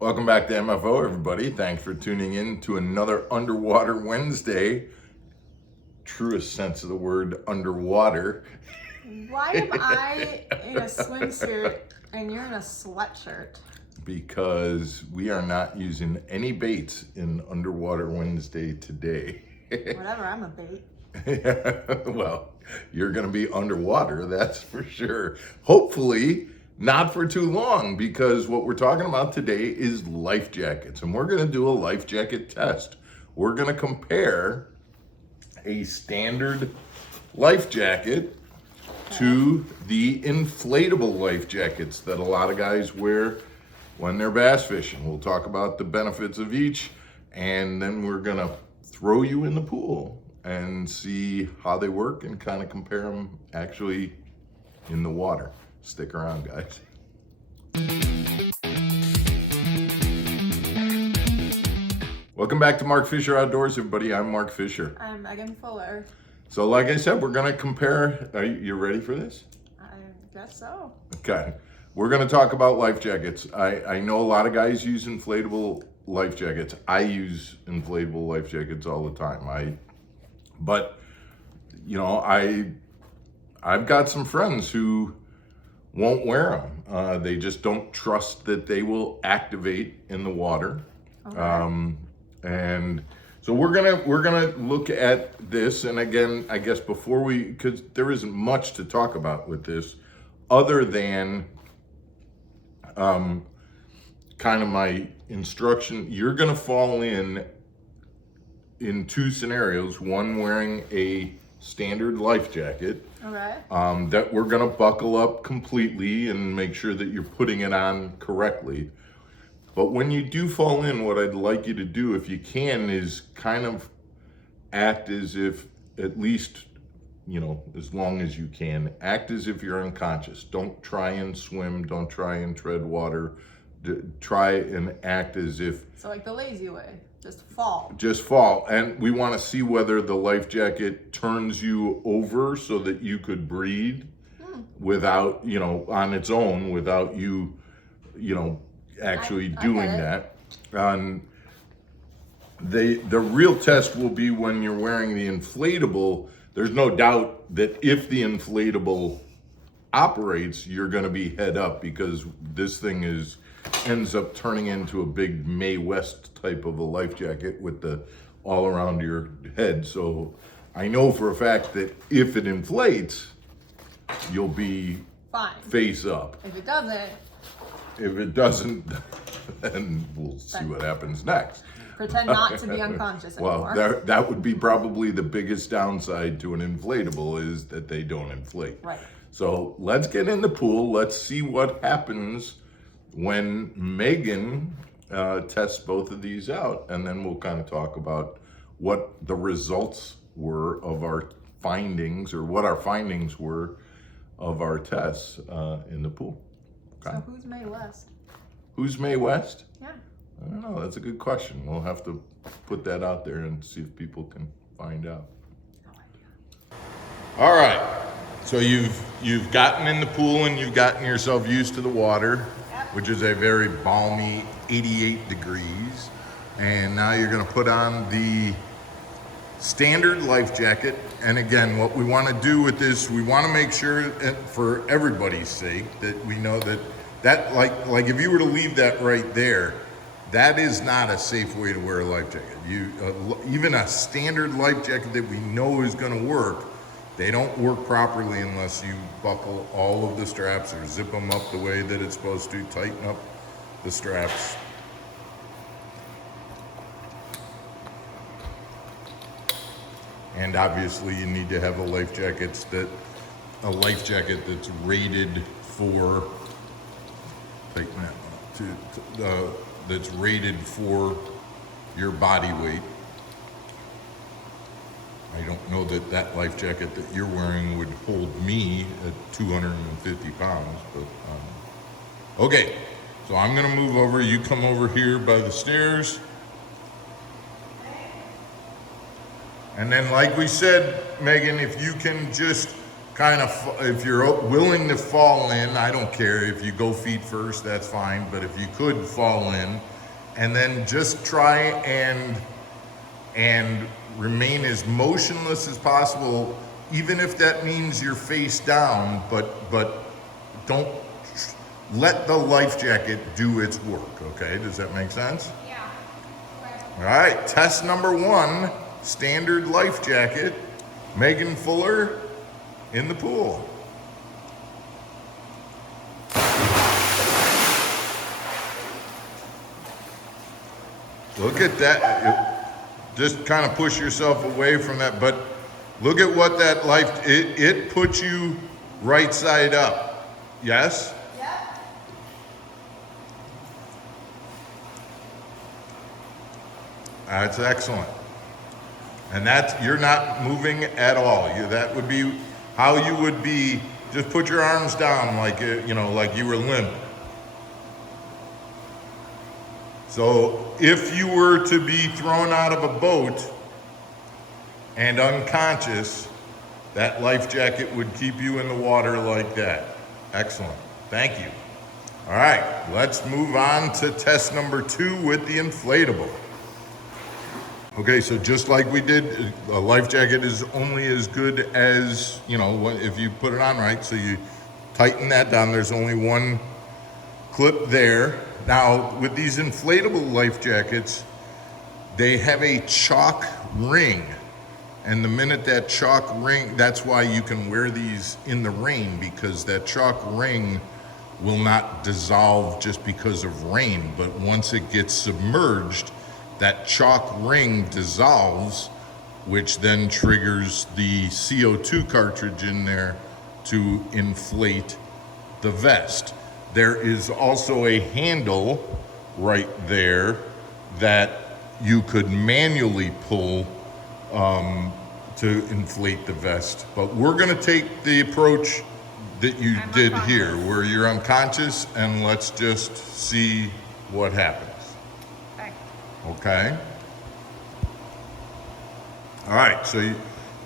Welcome back to MFO, everybody. Thanks for tuning in to another Underwater Wednesday. Truest sense of the word underwater. Why am I in a swimsuit and you're in a sweatshirt? Because we are not using any baits in Underwater Wednesday today. Whatever, I'm a bait. Well, you're going to be underwater, that's for sure. Hopefully, not for too long, because what we're talking about today is life jackets, and we're going to do a life jacket test. We're going to compare a standard life jacket to the inflatable life jackets that a lot of guys wear when they're bass fishing. We'll talk about the benefits of each, and then we're going to throw you in the pool and see how they work and kind of compare them actually in the water. Stick around, guys. Welcome back to Mark Fisher Outdoors, everybody. I'm Mark Fisher. I'm Megan Fuller. So like I said, we're going to compare. Are you ready for this? I guess so. Okay. We're going to talk about life jackets. I know a lot of guys use inflatable life jackets. I use inflatable life jackets all the time. But you know, I've got some friends who won't wear them. They just don't trust that they will activate in the water. Okay. And so we're gonna look at this. And again, I guess because there isn't much to talk about with this, other than kind of my instruction. You're gonna fall in two scenarios. One, wearing a standard life jacket. Okay. That we're gonna buckle up completely and make sure that you're putting it on correctly. But when you do fall in, what I'd like you to do, if you can, is kind of act as if, at least, you know, as long as you can, act as if you're unconscious. Don't try and swim. Don't try and tread water. Try and act as if. So like the lazy way, just fall. Just fall. And we want to see whether the life jacket turns you over so that you could breathe without, you know, on its own, without you, you know, actually doing that. The real test will be when you're wearing the inflatable. There's no doubt that if the inflatable operates, you're going to be head up, because this thing ends up turning into a big Mae West type of a life jacket with the all around your head. So I know for a fact that if it inflates, you'll be Fine. face up. If it doesn't, then we'll see what happens next. pretend not to be unconscious anymore. Well, that would be probably the biggest downside to an inflatable, is that they don't inflate. Right. So let's get in the pool. Let's see what happens when Megan tests both of these out, and then we'll kind of talk about what the results were of our findings, or what our findings were of our tests in the pool. Okay. So who's Mae West? Who's Mae West? Yeah. I don't know. That's a good question. We'll have to put that out there and see if people can find out. No idea. All right. So you've gotten in the pool and you've gotten yourself used to the water, which is a very balmy 88 degrees. And now you're going to put on the standard life jacket. And again, what we want to do with this, we want to make sure, for everybody's sake, that we know that like if you were to leave that right there, that is not a safe way to wear a life jacket. Even a standard life jacket that we know is going to work, they don't work properly unless you buckle all of the straps or zip them up the way that it's supposed to, tighten up the straps. And obviously you need to have a life jacket that's rated for, that's rated for your body weight. I don't know that life jacket that you're wearing would hold me at 250 pounds, but okay. So I'm gonna move over. You come over here by the stairs. And then, like we said, Megan, if you can just kind of, if you're willing to fall in, I don't care if you go feet first, that's fine, but if you could fall in, and then just try and remain as motionless as possible, even if that means you're face down, but don't let the life jacket do its work, okay? Does that make sense? Yeah. Okay. All right, test number 1, standard life jacket, Megan Fuller in the pool. Look at that. Just kind of push yourself away from that, but look at what that life, it puts you right side up. Yes? Yep. That's excellent. And that's, you're not moving at all. That would be how you would be, just put your arms down like, like you were limp. So if you were to be thrown out of a boat and unconscious, that life jacket would keep you in the water like that. Excellent. Thank you. All right, let's move on to test number 2 with the inflatable. Okay, so just like we did, a life jacket is only as good as, if you put it on right. So you tighten that down. There's only one clip there. Now, with these inflatable life jackets, they have a chalk ring. And the minute that chalk ring, that's why you can wear these in the rain, because that chalk ring will not dissolve just because of rain. But once it gets submerged, that chalk ring dissolves, which then triggers the CO2 cartridge in there to inflate the vest. There is also a handle right there that you could manually pull to inflate the vest. But we're gonna take the approach that you did here, where you're unconscious, and let's just see what happens. Okay? All right, so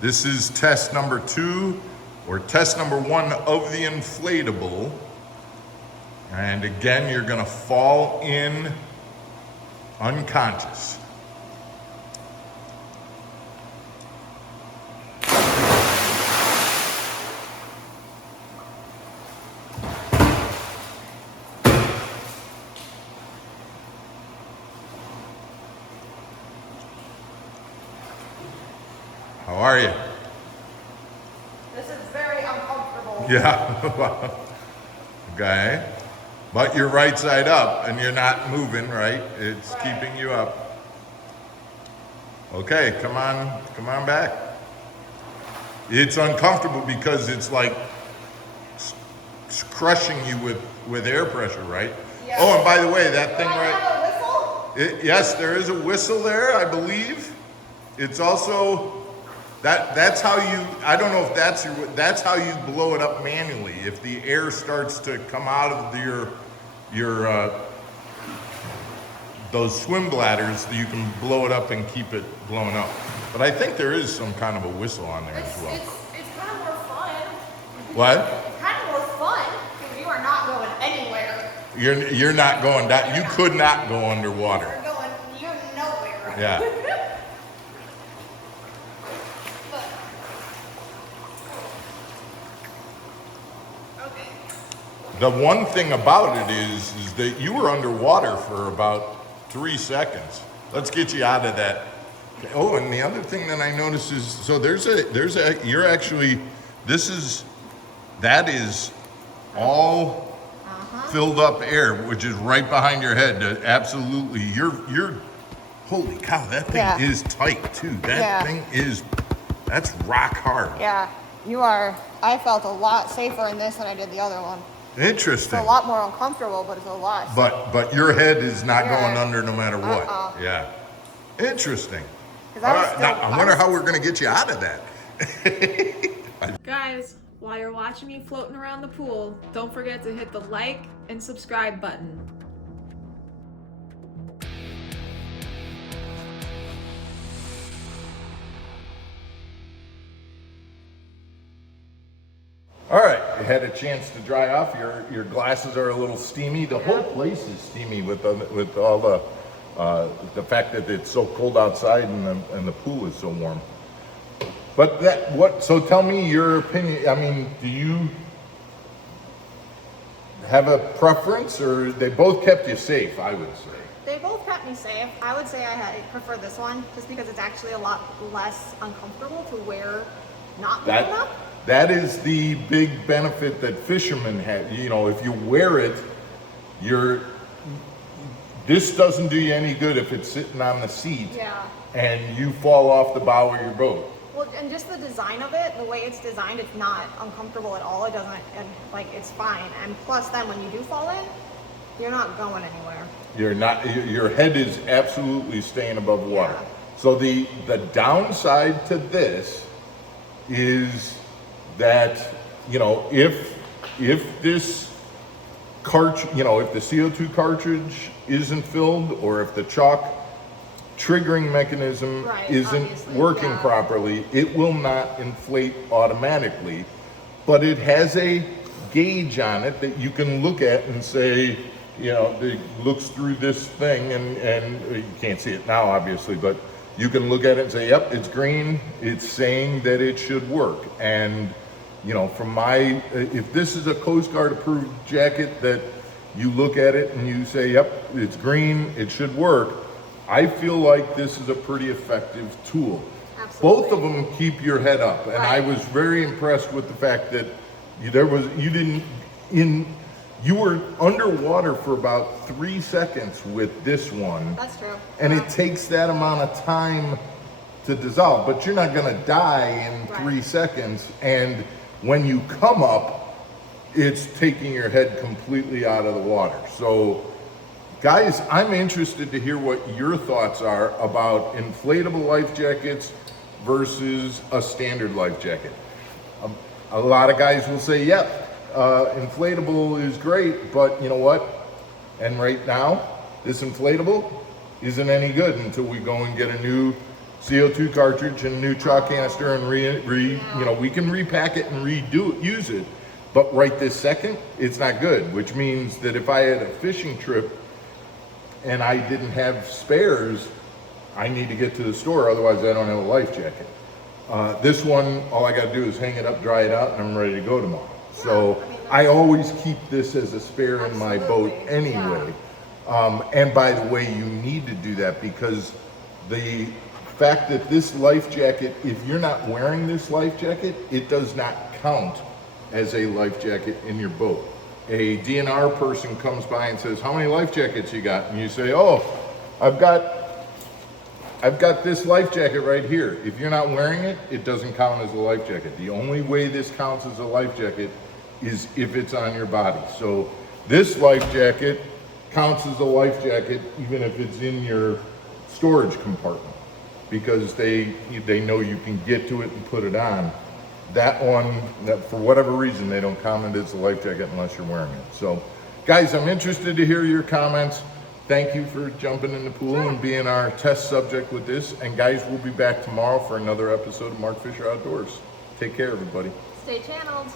this is test number 2, or test number 1 of the inflatable. And again, you're gonna fall in unconscious. How are you? This is very uncomfortable. Yeah. Okay. But you're right side up and you're not moving, right? It's keeping you up. Okay, come on back. It's uncomfortable because it's like crushing you with air pressure, right? Yeah. Oh, and by the way, that thing Do I right. have a whistle? Yes, there is a whistle there, I believe. It's also that's how you, I don't know if that's how you blow it up manually. If the air starts to come out of your those swim bladders, you can blow it up and keep it blown up. But I think there is some kind of a whistle on there as well. It's kind of more fun. What? It's kind of more fun because you are not going anywhere. You're not going down. You could not go underwater. You're nowhere. Yeah. Okay. The one thing about it is that you were underwater for about 3 seconds. Let's get you out of that. Oh, and the other thing that I noticed is, so you're actually, that is all filled up air, which is right behind your head. Absolutely. You're, holy cow, that thing is tight too. That thing that's rock hard. Yeah, you are. I felt a lot safer in this than I did the other one. Interesting. It's a lot more uncomfortable, but it's a lot. But your head is not going under no matter what. Yeah. Interesting. All right, now I wonder how we're going to get you out of that. Guys, while you're watching me floating around the pool, don't forget to hit the like and subscribe button. All right, you had a chance to dry off. Your glasses are a little steamy. The whole place is steamy with all the fact that it's so cold outside and the pool is so warm. But so tell me your opinion. I mean, do you have a preference, or they both kept you safe? I would say. They both kept me safe. I would say I prefer this one just because it's actually a lot less uncomfortable to wear not going up. That is the big benefit that fishermen have. You know, if you wear it, this doesn't do you any good if it's sitting on the seat and you fall off the bow of your boat. Well, and just the design of it, the way it's designed, it's not uncomfortable at all. It doesn't, it's fine. And plus then when you do fall in, you're not going anywhere. You're not, your head is absolutely staying above water. Yeah. So the downside to this is that, you know, if this cartridge, you know, if the CO2 cartridge isn't filled, or if the chalk triggering mechanism isn't working properly, it will not inflate automatically. But it has a gauge on it that you can look at and say, you know, it looks through this thing, and you can't see it now, obviously, but you can look at it and say, yep, it's green. It's saying that it should work. And, you know, from if this is a Coast Guard approved jacket that you look at it and you say, yep, it's green, it should work, I feel like this is a pretty effective tool. Absolutely. Both of them keep your head up. And I was very impressed with the fact that you were underwater for about 3 seconds with this one. That's true. And it takes that amount of time to dissolve, but you're not gonna die in 3 seconds. And when you come up, it's taking your head completely out of the water. So guys, I'm interested to hear what your thoughts are about inflatable life jackets versus a standard life jacket. A lot of guys will say, yep, inflatable is great, but you know what? And right now, this inflatable isn't any good until we go and get a new CO2 cartridge and a new chalk canister and you know, we can repack it and use it. But right this second, it's not good, which means that if I had a fishing trip and I didn't have spares, I need to get to the store, otherwise I don't have a life jacket. This one, all I gotta do is hang it up, dry it out, and I'm ready to go tomorrow. So I always keep this as a spare in my boat anyway. And by the way, you need to do that because the fact that this life jacket, if you're not wearing this life jacket, it does not count as a life jacket in your boat. A DNR person comes by and says, how many life jackets you got? And you say, oh, I've got this life jacket right here. If you're not wearing it, it doesn't count as a life jacket. The only way this counts as a life jacket is if it's on your body. So this life jacket counts as a life jacket even if it's in your storage compartment, because they know you can get to it and put it on. That one, that for whatever reason, they don't count it as a life jacket unless you're wearing it. So guys, I'm interested to hear your comments. Thank you for jumping in the pool and being our test subject with this. And guys, we'll be back tomorrow for another episode of Mark Fisher Outdoors. Take care, everybody. Stay channeled.